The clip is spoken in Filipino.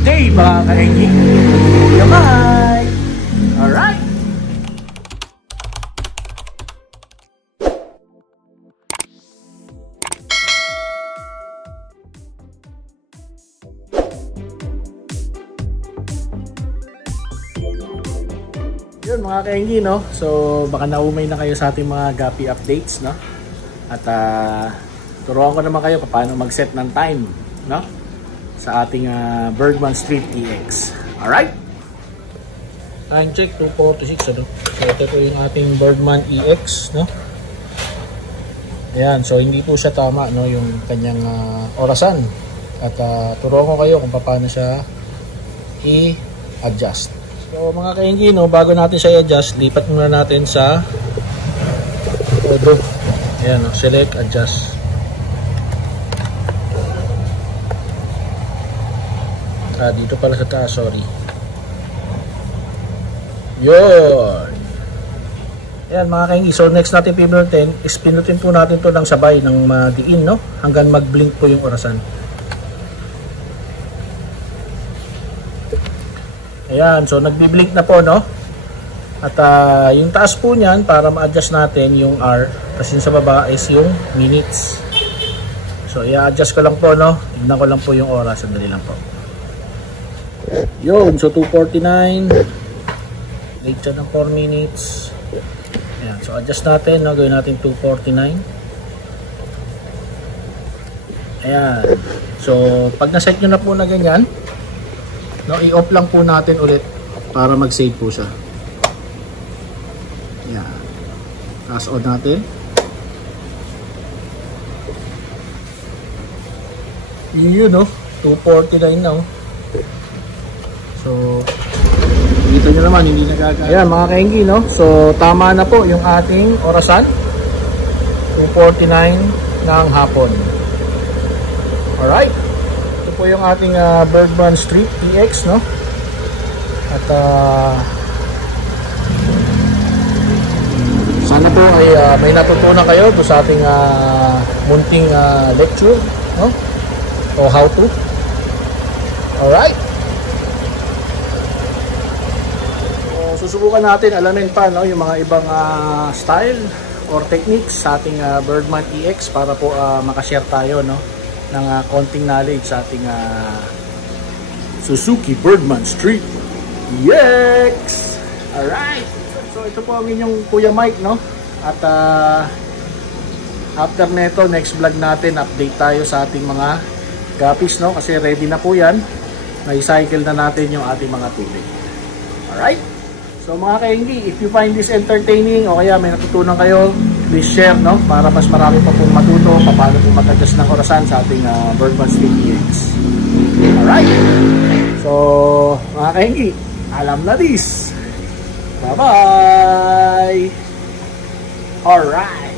day mga kaengi. Goodbye! Alright! Yun mga kaengi, no? So baka naumay na kayo sa ating mga gapi updates, no? At turuan ko naman kayo paano mag-set ng time, no? Sa ating Bergman Street EX. Alright? Time check 2:46, ano? So ito po yung ating Bergman EX, no? Ayan, so hindi po siya tama, no? Yung kanyang orasan. At turuan ko kayo kung paano siya i-adjust. So mga kaengi, no, bago natin siya i-adjust, lipat muna natin sa auto. Ayan, no, select, adjust. Dito pala sa taas, sorry. Yun. Ayan mga kaengi, so next natin pinutin is pinutin po natin to ng sabay ng diin, no, hanggang mag-blink po yung orasan. Ayan, so nagbi-blink na po, no? At yung taas po niyan, para ma-adjust natin yung R, kasi yung sa baba is yung minutes. So i-adjust ko lang po, no? Tignan ko lang po yung oras, sandali lang po. Yun, so 2:49. Late siya ng 4 minutes. Ayan, so adjust natin, no? Gawin natin 2:49. Ayan. So pag na-set nyo na po na ganyan, no, i-off lang po natin ulit para mag-save po siya. Yan. Tapos on natin. Yun, no? 2:49 na, oh. So, dito nyo naman, hindi nagagawa. Ayan, mga kaengi, no? So, tama na po yung ating orasan. 2:49 ng hapon. Alright. Ito po yung ating Bergman Street EX, no? At sana po ay may natutunan kayo sa ating munting lecture, no? O how to. Alright. So, susubukan natin alamin pa, no, yung mga ibang style or techniques sa ating Bergman EX para po makashare tayo, no, ng konting knowledge sa ating Suzuki Bergman Street EX. Alright, so ito po ang inyong Kuya Mike, no? At after neto, next vlog natin, update tayo sa ating mga gapis, no? Kasi ready na po yan. Na-cycle na natin yung ating mga tubig. Alright, so mga kaengi, if you find this entertaining o kaya may natutunan kayo, please share, no? Para mas marami pa pong matuto paano po mag-adjust ng orasan sa ating Bergman Street EX. Alright, so mga kaengi, alam na this. Bye bye. Alright.